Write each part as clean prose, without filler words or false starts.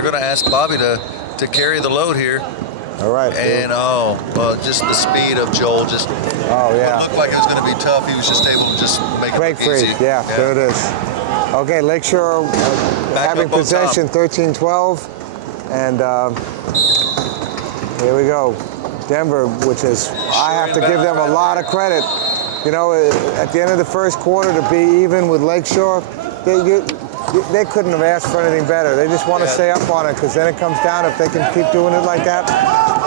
they're going to ask Bobby to carry the load here. All right. And, just the speed of Joel just it looked like it was going to be tough. He was just able to just make it look easy. Yeah, there it is. Okay, Lakeshore having possession, 13-12. And here we go. Denver, which is, I have to give them a lot of credit. You know, at the end of the first quarter to be even with Lakeshore, they couldn't have asked for anything better. They just want to stay up on it because then it comes down if they can keep doing it like that.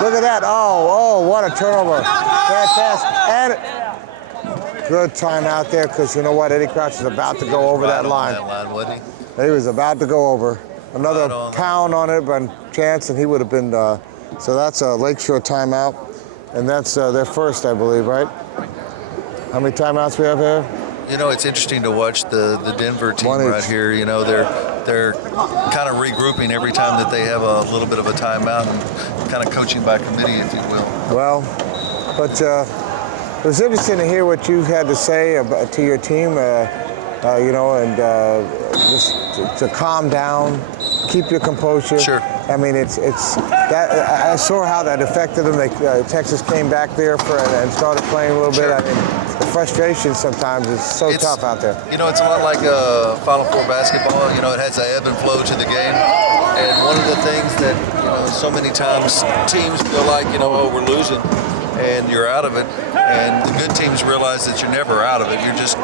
Look at that. Oh, what a turnover. Fantastic. And good timeout there because you know what? Eddie Crouch is about to go over that line. He was about to go over. Another pound on it by chance and he would have been, so that's a Lakeshore timeout. And that's their first, I believe, right? How many timeouts we have here? You know, it's interesting to watch the Denver team right here. You know, they're kind of regrouping every time that they have a little bit of a timeout and kind of coaching by committee, if you will. Well, but it was interesting to hear what you had to say to your team, you know, and just to calm down, keep your composure. Sure. I mean, it's that I saw how that affected them. Texas came back there and started playing a little bit. I mean, the frustration sometimes is so tough out there. You know, it's a lot like Final Four basketball. You know, it has an ebb and flow to the game. And one of the things that, you know, so many times teams feel like, you know, oh, we're losing and you're out of it. And the good teams realize that you're never out of it. You're just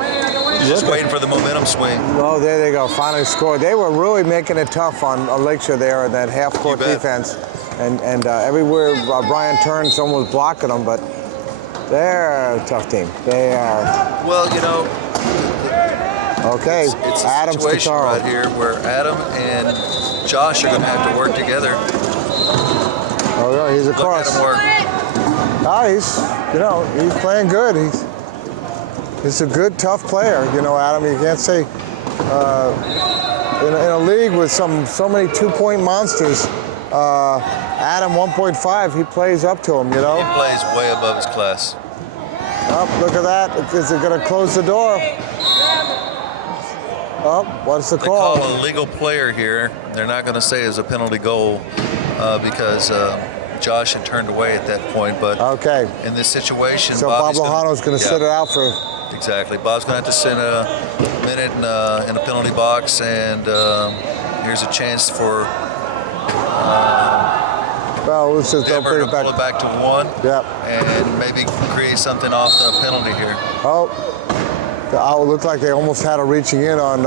waiting for the momentum swing. Oh, there they go. Finally scored. They were really making it tough on Lakeshore there in that half-court defense. And everywhere Brian turns, someone was blocking them, but they're a tough team. They are. Well, you know, okay, it's a Adam's situation guitar right here where Adam and Josh are going to have to work together. Oh, yeah, he's across. Look at him work. Oh, he's playing good. He's a good, tough player. You know, Adam, you can't say in a league with so many two-point monsters, Adam 1.5, he plays up to him, you know? He plays way above his class. Oh, look at that. Is it going to close the door? Oh, what's the call? They call a legal player here. They're not going to say it's a penalty goal because Josh had turned away at that point. But in this situation, so Bob Lojano's going to sit it out for... Exactly. Bob's going to have to sit a minute in a penalty box, and here's a chance for Denver to pull it back to 1 and maybe create something off the penalty here. Oh, it looked like they almost had a reaching in on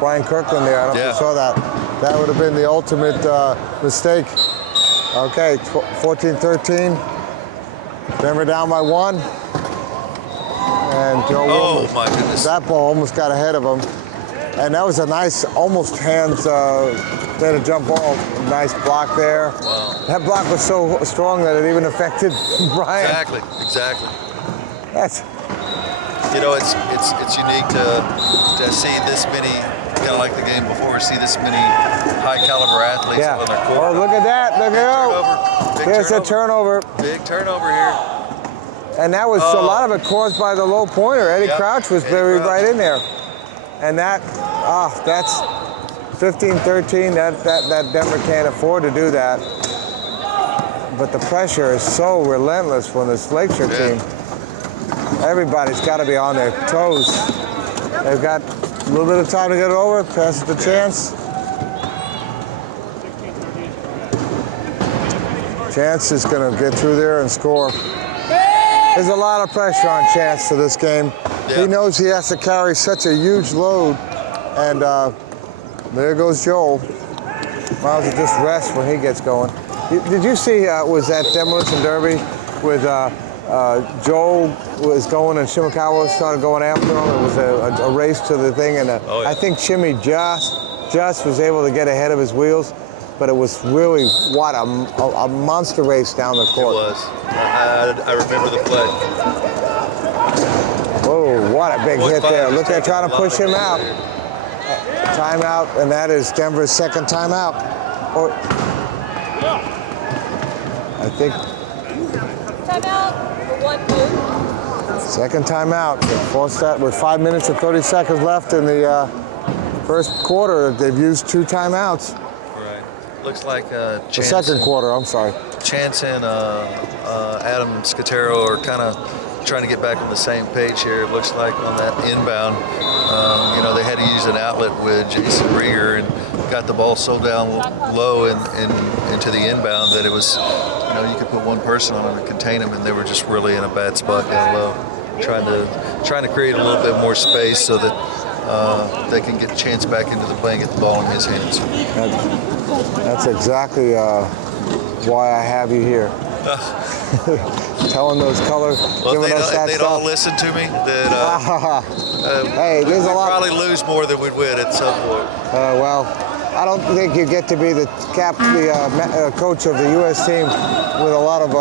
Brian Kirkland there. I don't know if you saw that. That would have been the ultimate mistake. Okay, 14-13. Denver down by 1. And Joe Williams, my goodness. That ball almost got ahead of him. And that was a nice, almost hands made a jump ball. Nice block there. Wow. That block was so strong that it even affected Brian. Exactly. That's. You know, it's unique to see this many, kind of like the game before, see this many high caliber athletes on their court. Oh, look at that! Look at There's a turnover. Big turnover here. And that was a lot of it caused by the low pointer. Eddie Crouch was buried right in there. And that's 15-13. That Denver can't afford to do that. But the pressure is so relentless from this Lakeshore team. Everybody's got to be on their toes. They've got a little bit of time to get it over. Pass it to Chance. Chance is going to get through there and score. There's a lot of pressure on Chance for this game. He knows he has to carry such a huge load. And there goes Joel. Might as well just rest when he gets going. Did you see, was that Demolition Derby with Joel was going and Shimakawa started going after him? It was a race to the thing. And I think Shimmy just was able to get ahead of his wheels. But it was really, what, a monster race down the court. It was. I remember the play. Oh, what a big hit there. Look, they're trying to push him out. Timeout, and that is Denver's second timeout. I think. Timeout for 1 move. Second timeout. They forced that with 5 minutes and 30 seconds left in the first quarter. They've used 2 timeouts. Looks like The Chance second quarter, I'm sorry. Chance and Adam Scatero are kind of trying to get back on the same page here. It looks like on that inbound, they had to use an outlet with Jason Rieger and got the ball so down low and into the inbound that it was, you could put one person on it and contain them, and they were just really in a bad spot down low, trying to create a little bit more space so that they can get Chance back into the play and get the ball in his hands. That's exactly why I have you here. Telling those colors, giving us that they'd stuff. all listen to me, that hey, there's a lot. We'd probably lose more than we'd win at some point. Well, I don't think you get to be the coach of the U.S. team with a lot of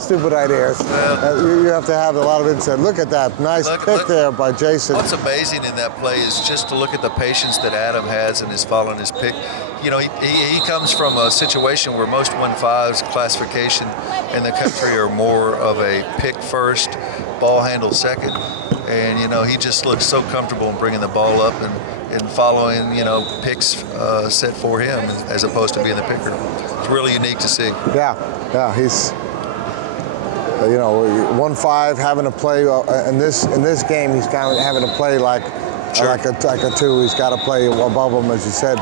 stupid ideas. You have to have a lot of insight. Look at that nice pick there by Jason. What's amazing in that play is just to look at the patience that Adam has and is following his pick. He comes from a situation where most 1-5s classification in the country are more of a pick first, ball handle second. And, he just looks so comfortable in bringing the ball up and following, picks set for him as opposed to being the picker. It's really unique to see. Yeah, he's, 1-5 having to play in this game. He's kind of having to play like a 2. He's got to play above him, as you said.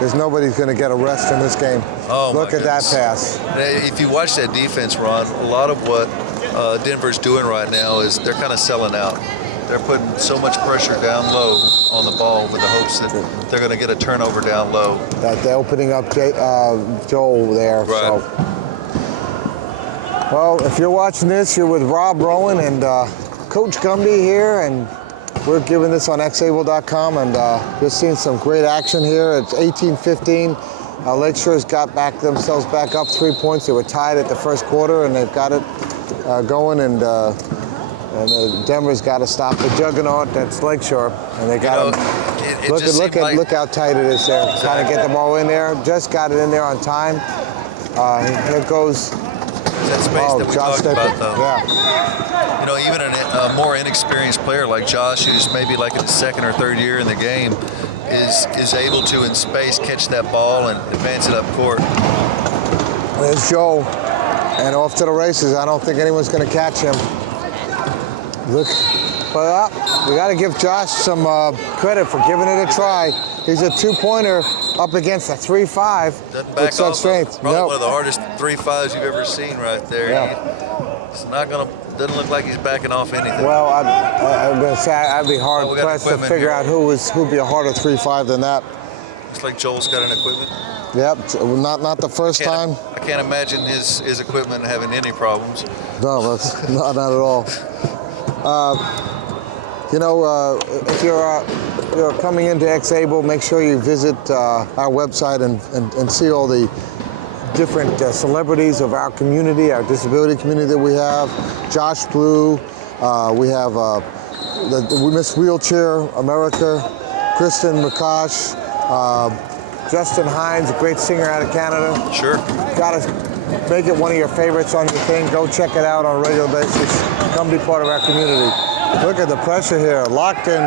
There's nobody's going to get a rest in this game. Oh, look at that pass. If you watch that defense, Ron, a lot of what Denver's doing right now is they're kind of selling out. They're putting so much pressure down low on the ball with the hopes that they're going to get a turnover down low. That they're opening up Joel there. Right. So. Well, if you're watching this, you're with Rob Rowan and Coach Gumby here, and we're giving this on xable.com, and just seeing some great action here. It's 18-15. Lakeshore's got themselves back up 3 points. They were tied at the first quarter, and they've got it going, and Denver's got to stop the juggernaut that's Lakeshore, and they got him. Look how tight it is there. Exactly. Trying to get the ball in there. Just got it in there on time. Here goes. That space that we Josh talked about, though. Yeah. Even a more inexperienced player like Josh, who's maybe like in his second or third year in the game, is able to, in space, catch that ball and advance it up court. There's Joe, and off to the races. I don't think anyone's going to catch him. Look, but we got to give Josh some credit for giving it a try. He's a 2-pointer up against a 3-5 with such strength. Probably one of the hardest 3-5s you've ever seen right there. Yeah. It's not gonna. Doesn't look like he's backing off anything. Well, I'm going to say I'd be hard pressed to figure out who'd be a harder 3-5 than that. Looks like Joel's got an equipment. Yep, not the first time. I can't imagine his equipment having any problems. No, that's not at all. If you're coming into Xable, make sure you visit our website and see all the different celebrities of our community, our disability community that we have. Josh Blue, we have the Miss Wheelchair America, Kristen McCosh, Justin Hines, a great singer out of Canada. Sure. Got to make it one of your favorites on your thing. Go check it out on a regular basis. Come be part of our community. Look at the pressure here, locked in.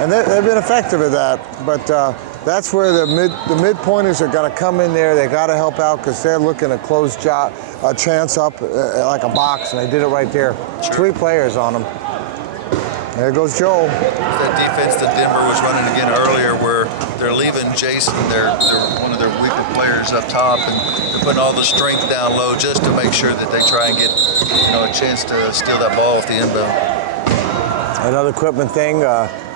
And they've been effective at that. But that's where the mid-pointers are going to come in there. They got to help out because they're looking to close a chance up like a box, and they did it right there. Sure. 3 players on them. There goes Joel. That defense that Denver was running again earlier, where they're leaving Jason, they're one of their weaker players up top, and they're putting all the strength down low just to make sure that they try and get a chance to steal that ball off the inbound. Another equipment thing.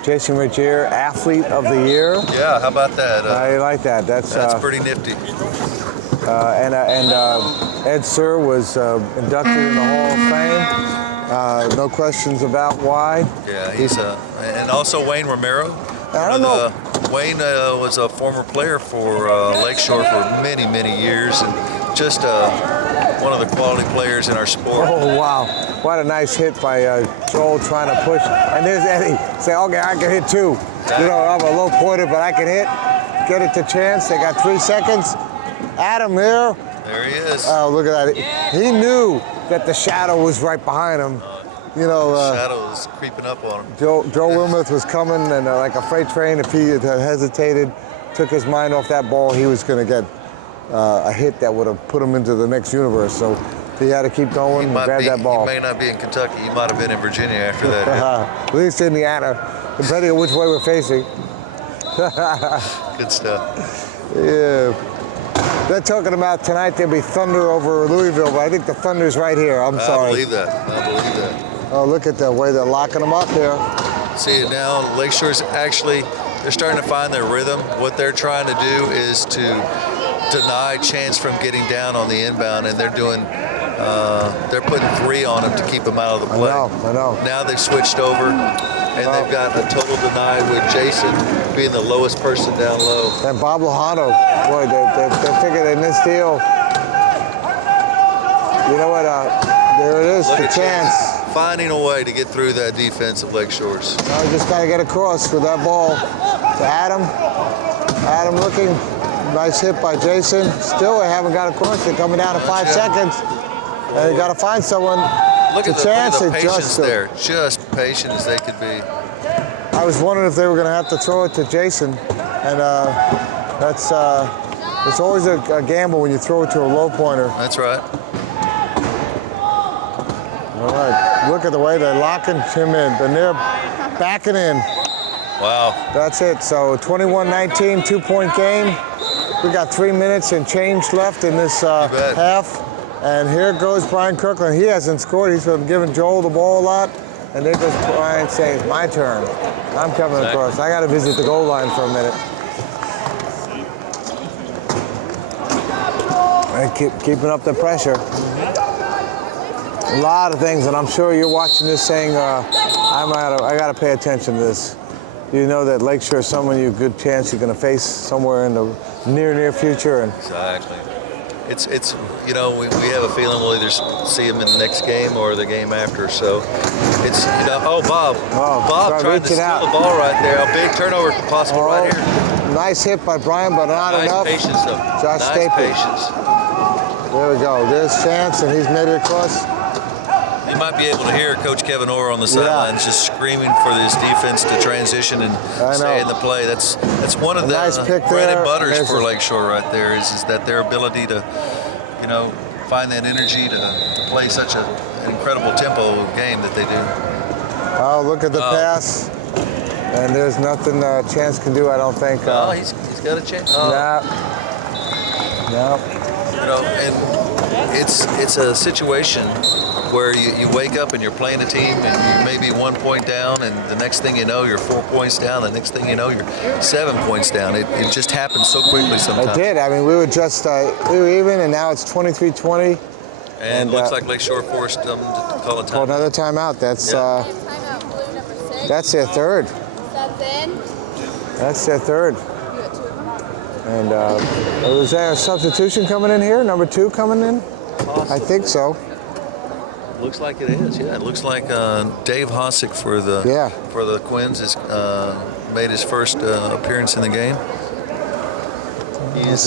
Jason Rigier, Athlete of the Year. Yeah, how about that? I like that. That's pretty nifty. And Ed Sir was inducted in the Hall of Fame. No questions about why. Yeah, he's and also Wayne Romero. I don't know. Wayne was a former player for Lakeshore for many, many years, and just one of the quality players in our sport. Oh, wow. What a nice hit by Joel trying to push. And there's Eddie. Say, okay, I can hit too. I'm a low pointer, but I can hit. Get it to Chance. They got 3 seconds. Adam here. There he is. Oh, look at that. He knew that the shadow was right behind him. The shadow was creeping up on him. Joe Wilmuth was coming and like a freight train. If he had hesitated, took his mind off that ball, he was going to get a hit that would have put him into the next universe. So he had to keep going and grab that ball. He may not be in Kentucky. He might have been in Virginia after that. At least Indiana, depending on which way we're facing. Good stuff. Yeah. They're talking about tonight there'll be thunder over Louisville, but I think the thunder's right here. I'm sorry. I believe that. Oh, look at the way they're locking them up there. See it now. Lakeshore's actually, they're starting to find their rhythm. What they're trying to do is to deny chance from getting down on the inbound, and they're doing, they're putting 3 on him to keep him out of the play. I know. Now they've switched over, and they've got a total deny with Jason being the lowest person down low. And Bob Lojano, boy, they're thinking in this deal. You know what? There it is, Look the at chance. Finding a way to get through that defense of Lakeshore's. Now we just got to get across with that ball to Adam. Adam looking, nice hit by Jason. Still, they haven't got across. They're coming down to 5 seconds. And they got to find someone. Look at the patience just there. Just patient as they could be. I was wondering if they were going to have to throw it to Jason. And that's it's always a gamble when you throw it to a low pointer. That's right. All right, look at the way they're locking him in, and they're backing in. Wow. That's it. So 21-19, 2-point game. We got 3 minutes and change left in this half. And here goes Brian Kirkland. He hasn't scored. He's been giving Joel the ball a lot. And there goes Brian saying, it's my turn. I'm coming across. I got to visit the goal line for a minute. And keeping up the pressure. A lot of things, and I'm sure you're watching this saying, I got to pay attention to this. You know that Lakeshore is someone you good chance you're going to face somewhere in the near future. And exactly. It's you know, we have a feeling we'll either see him in the next game or the game after. So it's, you know, Bob trying to steal the ball right there. A big turnover possible right here. Nice hit by Brian, but not enough. Nice patience though. Josh nice patience. There we go. There's Chance, and he's made it across. You might be able to hear Coach Kevin Orr on the sidelines just screaming for this defense to transition and stay in the play. That's one of the bread and butters for Lakeshore right there is that their ability to, you know, find that energy to play such an incredible tempo game that they do. Oh, look at the pass. And there's nothing Chance can do, I don't think. No, he's got a chance. No. You know, and it's a situation where you wake up and you're playing a team and you may be 1 point down, and the next thing you know you're 4 points down. The next thing you know you're 7 points down. It just happens so quickly sometimes. It did. I mean, we were just we were even, and now it's 23-20. And it looks like Lakeshore forced them to call a timeout. Oh, another timeout. That's their third. That's their third. And was there a substitution coming in here? Number 2 coming in? Possibly. I think so. Looks like it is. Yeah, it looks like Dave Hosick for the Quins has made his first appearance in the game. He's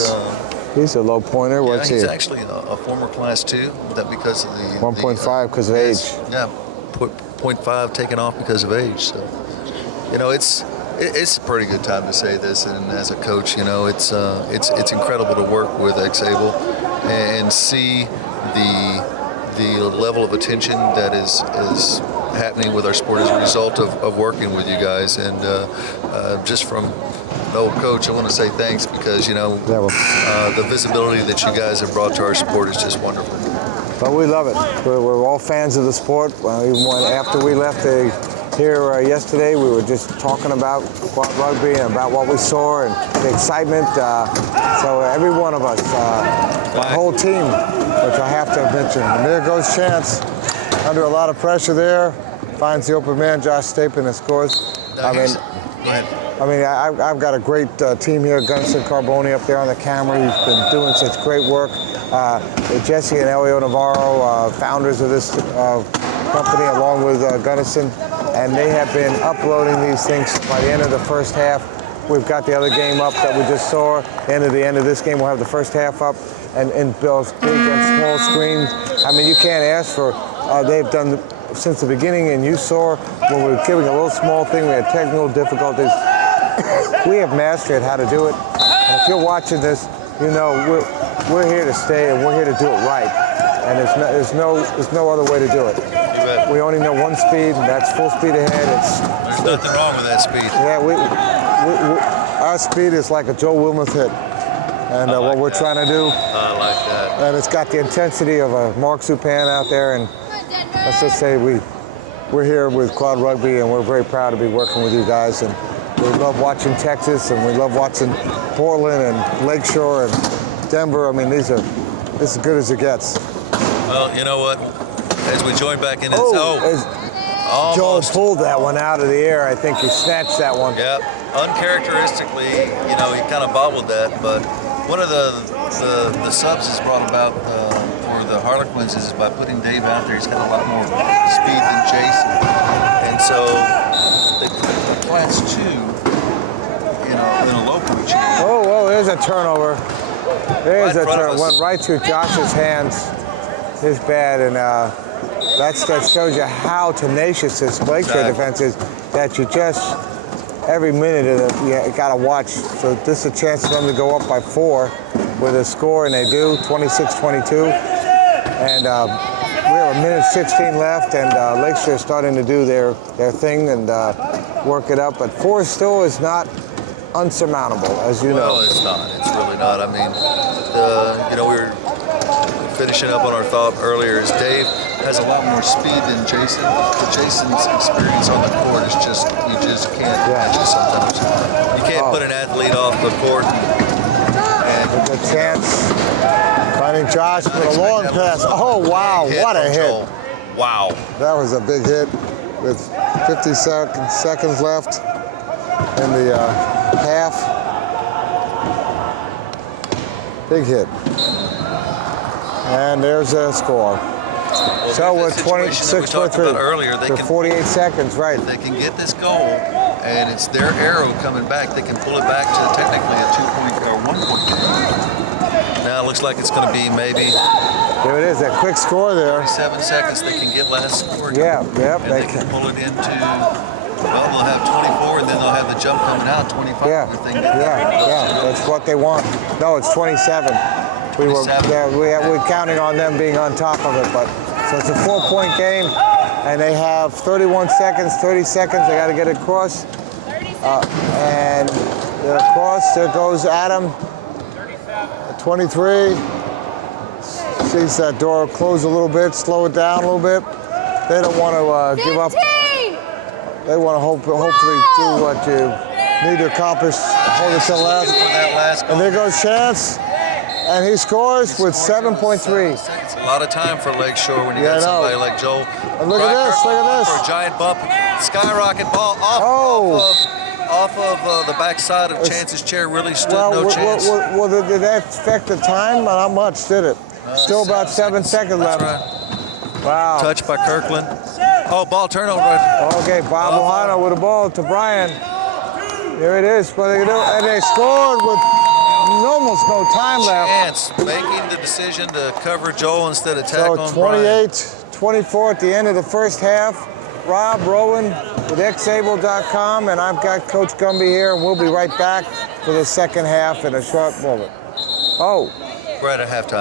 a low pointer. What's he? He's actually a former Class 2. That because of the 1.5 because of age. Yeah, 0.5 taken off because of age. So, you know, it's a pretty good time to say this. And as a coach, you know, it's incredible to work with Xable and see the level of attention that is happening with our sport as a result of working with you guys. And just from an old coach, I want to say thanks because, you know, the visibility that you guys have brought to our sport is just wonderful. Well, we love it. We're all fans of the sport. Even after we left here yesterday, we were just talking about rugby and about what we saw and the excitement. So every one of us, my whole team, which I have to mention. And there goes Chance, under a lot of pressure there, finds the open man, Josh Stapin, and scores. I've got a great team here, Gunnison Carboni up there on the camera. He's been doing such great work. Jesse and Elio Navarro, founders of this company, along with Gunnison, and they have been uploading these things. By the end of the first half, we've got the other game up that we just saw. At the end of this game, we'll have the first half up, and both big and small screens. I mean, you can't ask for. They've done since the beginning, and you saw when we were giving a little small thing, we had technical difficulties. We have mastered how to do it, And if you're watching this, you know we're here to stay and we're here to do it right. And there's no other way to do it. You bet. We only know one speed, and that's full speed ahead. There's nothing wrong with that speed. Yeah, our speed is like a Joe Wilmuth hit. And what we're trying to do. I like that. And it's got the intensity of a Mark Zupan out there. And let's just say we're here with Quad Rugby, and we're very proud to be working with you guys. And we love watching Texas, and we love watching Portland and Lakeshore and Denver. I mean, this is as good as it gets. Well, you know what? As we join back in, Joel pulled that one out of the air. I think he snatched that one. Yeah, uncharacteristically, you know, he kind of bobbled that, but one of the subs has brought about for the Harlequins is by putting Dave out there. He's got a lot more speed than Jason, and so they put Class 2, you know, in a low point. Oh, there's a turnover. There's a turnover. Went right through Josh's hands. His bad, and that shows you how tenacious this Lakeshore defense is. That you just every minute of it, you got to watch. So this is a chance for them to go up by 4 with a score, and they do 26-22. And we have a minute 16 left, and Lakeshore starting to do their thing and work it up. But 4 still is not unsurmountable, as you know. Well, it's not. It's really not. I mean, you know, we were finishing up on our thought earlier. Is Dave has a lot more speed than Jason, but Jason's experience on the court is just you just can't match it sometimes. You can't put an athlete off the court. And a chance finding Josh with a long pass. Oh wow, what a hit! Joel. Wow, that was a big hit with 50 seconds left in the half. Big hit. And there's a score. Well, so we're 26-3 earlier. They for can 48 seconds, right? If they can get this goal, and it's their arrow coming back, they can pull it back to technically a 2-point or 1-point game. Now it looks like it's going to be maybe. There it is, that quick score there. 7 seconds. They can get last score. Yeah. And they can pull it into. Well, they'll have 24, and then they'll have the jump coming out 25. Yeah. If they can get Yeah. That's what they want. No, it's 27. We're counting on them being on top of it, but so it's a 4-point game, and they have 31 seconds, 30 seconds. They got to get it across, and they're across. There goes Adam. 23. Sees that door close a little bit, slow it down a little bit. They don't want to give up. They want to hopefully do what you need to accomplish. Hold it till last. And there goes Chance. And he scores with 7.3. It's a lot of time for Lakeshore when you got somebody like Joel. And look at this, look at this. For a giant bump, skyrocket ball off of the backside of Chance's chair. Really stood no chance. Well, did that affect the time? Not much, did it? Still about 7 seconds left. Right. Wow. Touch by Kirkland. Oh, ball turnover. Okay, Bob Ohana with the ball to Brian. Here it is. What are they gonna do? And they scored with almost no time left. Chance making the decision to cover Joel instead of tackle on Brian. 28-24 at the end of the first half. Rob Rowan with xable.com, and I've got Coach Gumby here, and we'll be right back for the second half in a short moment. We're at a halftime.